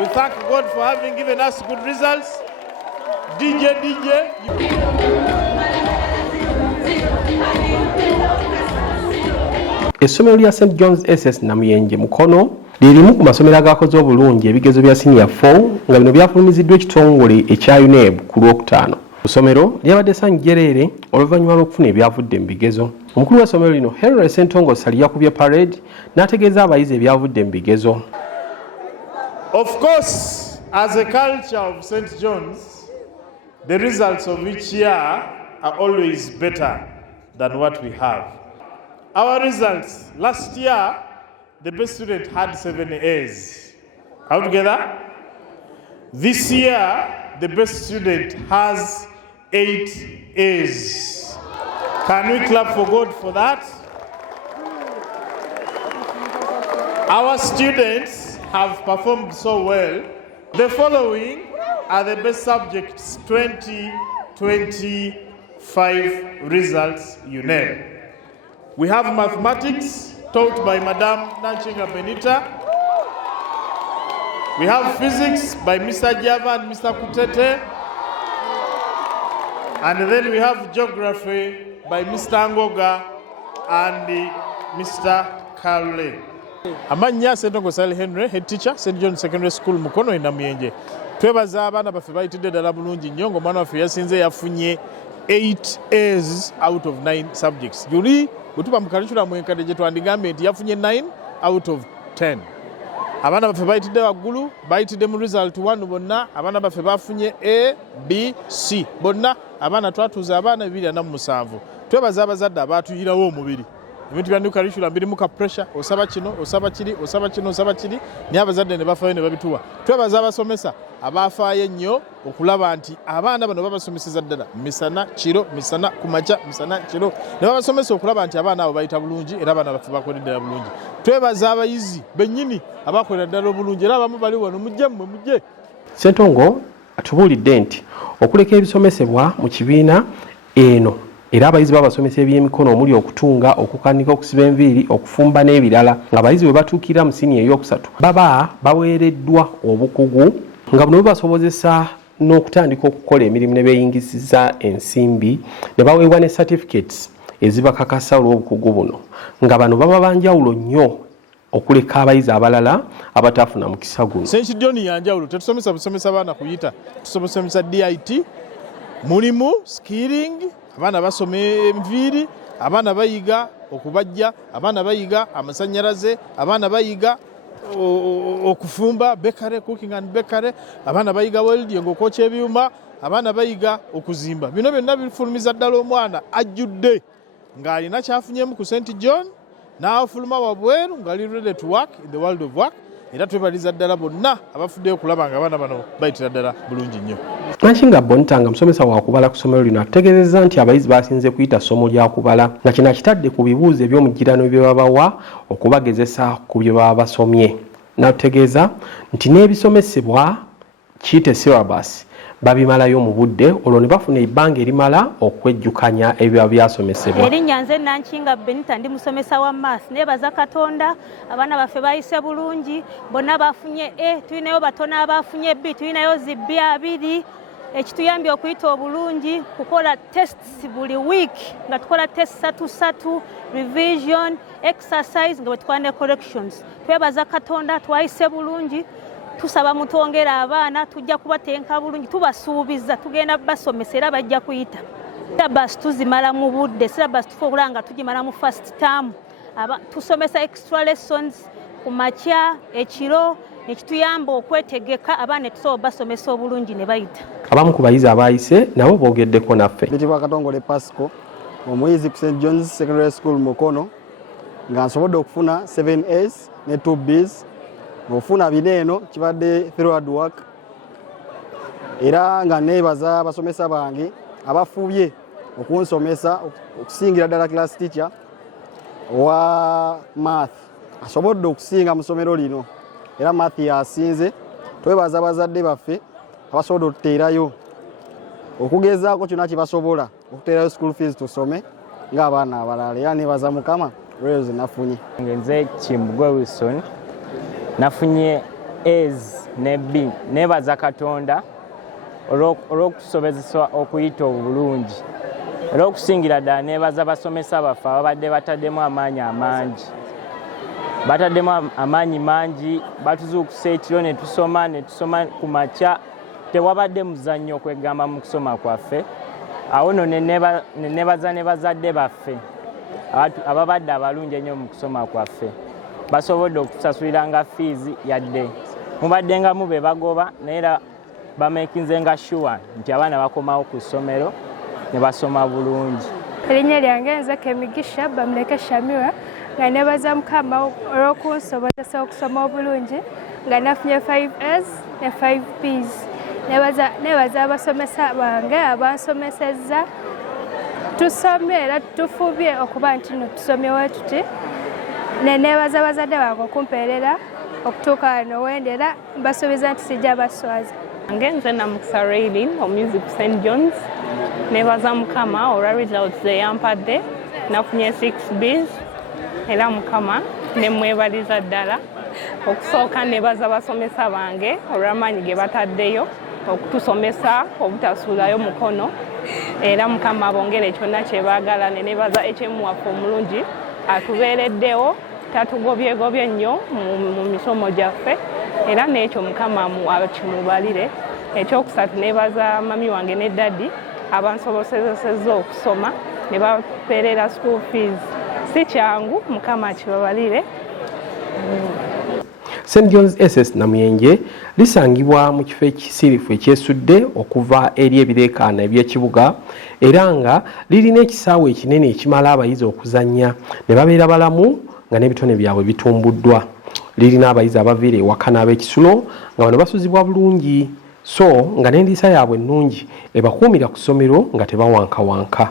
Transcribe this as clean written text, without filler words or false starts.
We thank God for having given us good results. DJ. Essomero lya St. John's SS Namuyenje Mukono lirimu ku masomero agakoze obulungi ebigezo bya senior 4 nga bino byafulumiziddwa ekitongole ekya UNEB ku Lwokutaano. Essomero lyabadde ssanjerere oluvannyuma lw'okufuna ebyavudde mu bigezo. Omukulu w'essomero lino Henry Ssentongo Sali yakubye parade n'ategeeza abayizi ebyavudde mu bigezo. Of course, as a culture of St. John's, the results of each year are always better than what we have. Our results, last year, the best student had 7 A's. All together? This year, the best student has 8 A's. Can we clap for God for that? Our students have performed so well. The following are the best subjects 2025 results UNEB. We have mathematics taught by Madam Nanchinga Benita. We have physics by Mr. Java and Mr. Kutete. And then we have geography by Mr. Angoga and Mr. Carle. Amanya Ssentongo Sali Henry, head teacher, St. John Secondary School Mukono in Namuyenje. Twebaza abaana baffe bayitidde ddala bulungi nnyo ng'omwana waffe yasinze yafunye 8 A's out of 9 subjects. Juli butuba mu curriculum enkadde gye twandigambye nti yafunye 9 out of 10. Abaana baffe bayitidde waggulu, bayitidde mu result 1 bonna, abaana baffe bafunye A, B, C. Bonna abaana twatuuza abaana 247. Twebaza abazadde abaatuyirawo omubiri. Ebintu bya new curriculum birimu ka pressure, osaba kino, osaba kiri, osaba kino, osaba kiri, naye abazadde ne bafaayo ne babituwa. Twebaza abasomesa abafaayo ennyo okulaba nti abaana bano babasomeseza ddala misana kiro, misana kumakya, misana kiro. Ne babasomesa okulaba nti abaana abo bayita bulungi era abaana baffe bakolera ddala bulungi. Twebaza abayizi bennyini abakolera ddala obulungi era abamu bali wano mujje mmwe mujje. Ssentongo atubuulidde nti okuleka ebisomesebwa mu kibiina eno era abayizi babasomesa eby'emikono omuli okutunga, okukanika, okusiba enviiri, okufumba n'ebirala ng'abayizi bwe batuukira mu siniya ey'okusatu baba baweereddwa obukugu nga buno bubasobozesa n'okutandika okukola emirimu ne beeyingisiza ensimbi ne baweebwa ne certificates ezibakakasa olw'obukugu buno nga bano baba banjawulo nnyo okuleka abayizi abalala abatafuna mukisa guno. St. John yanjawulo tetusomesa busomesa baana kuyita, tusomesa DIT, mulimu skilling, abaana basoma enviiri, abaana bayiga okubajja, abaana bayiga amasannyalaze, abaana bayiga okufumba, bakery, cooking and bakery, abaana bayiga welding okwocha ebyuma, abaana bayiga okuzimba. Bino byonna bifulumiza ddala omwana ajjudde ng'alina kyafunyemu ku St. John n'afuluma wabweru ng'ali ready to work in the world of work. Era twebaliza ddala bonna abafuddeyo okulaba nga abaana bano bayitira ddala bulungi nnyo. Nanshinga Bonita nga musomesa wa kubala ku ssomero lino ategeezezza nti abayizi basinze kuyita ssomo lya kubala nga kino akitadde ku bibuuzo eby'omugirano bye babawa okubagezesa ku bye baba basomye. N'ategeeza nti n'ebisomesebwa kiyite syllabus babimalayo mu budde olwo ne bafuna ebbanga erimala okwejjukanya ebiba byasomesebwa. Erinnya nze Nanshinga Benita ndi musomesa wa math. Neebaza Katonda abaana baffe bayise bulungi, bonna bafunye A, tulinayo batono abafunye B, tulinayo zi B 2. Ekituyambye okuyita obulungi kukola tests buli week nga tukola test 3 revision exercise nga bwetukola ne corrections. Twebaza Katonda twayise bulungi, tusaba mutwongera abaana tujja kubatenka bulungi, tubasuubiza tugenda basomesa era bajja kuyita. Syllabus tuzimala mu budde, syllabus tufuula nga tugimala mu first term. Tusomesa extra lessons ku makya, ekiro, ekituyamba okwetegeka abaana tusobola basomesa obulungi ne bayita. Abamu ku bayizi abayise nabo boogeddeko naffe. Bitibwa Katongole Pasco, omuyizi ku St. John's Secondary School Mukono, nga nsobodde okufuna 7 A's ne 2 B's. Ofuna bineeno kibadde through hard work. Era nga neebaza abasomesa bange abafuubye okunsomesa okusingira ddala class teacher wa math asobodde okusinga mu ssomero lino era math yasinze. Twebaza abazadde baffe abasobodde okuteerayo okugezaako kyonna kye basobola okuteerayo school fees tusome ng'abaana abalala. Era neebaza Mukama lwero ze nafunye. Nze Kimbugwe Wilson nafunye A's ne B. Nebaza Katonda olw'okusobozesa okuyita obulungi. Era okusingira ddala nebaza basomesa baffe ababadde bataddemu amaanyi amangi. Bataddemu amaanyi mangi, batuzuukusa ekiro ne tusoma ku makya. Tewabadde muzannyo okwegamba mu kusoma kwaffe. Awo nno ne nebaza ne bazadde baffe ababadde abalungi ennyo mu kusoma kwaffe. Basobodde okutusasuliranga fees yadde mubadde nga mube bagoba naye era bamekinzenga sure nti abaana bakomawo ku ssomero ne basoma bulungi. Erinnya lyange nze Kemigisha Bamuleke Shamira nga nebaza Mukama olw'okunsobozesa okusoma obulungi nga nafunye 5As ne 5Bs. Nebaza abasomesa bange abansomesezza tusomye era tufubye okuba nti no tusomyewo tuti. Nebaza bazadde bange okumpeerera okutuuka wano wendera mbasuubiza nti sijja baswaza. Ngenze Namukisa Raylin omuyizi ku St. John's. Nebaza Mukama olwa results ze yampadde nafunye 6Bs era Mukama ne mwebaliza ddala. Okusooka nebaza basomesa bange olw'amaanyi ge bataddeyo okutusomesa obutasuulayo mukono era Mukama bongere kyonna kye baagala. Ne nebaza HM waffe omulungi atubeereddewo tatugobyegobye nnyo mu misomo gyaffe era n'ekyo Mukama kimubalire. Ekyokusatu nebaza mami wange ne daddi abansobozesezza okusoma ne bapeerera school fees. Si kyangu, Mukama kibabalire. St. John's SS Namuyenje lisangibwa mu kifo ekisirifu ekyesudde okuva eri ebireekaana eby'ekibuga era nga lirina ekisaawe ekinene ekimala abayizi okuzannya ne babeera balamu nga n'ebitone byabwe bitumbuddwa. Lirina abayizi abaviira ewaka n'ab'ekisulo nga bano basuzibwa bulungi so nga n'endiisa yaabwe ennungi ebakuumira ku ssomero nga tebawankawanka.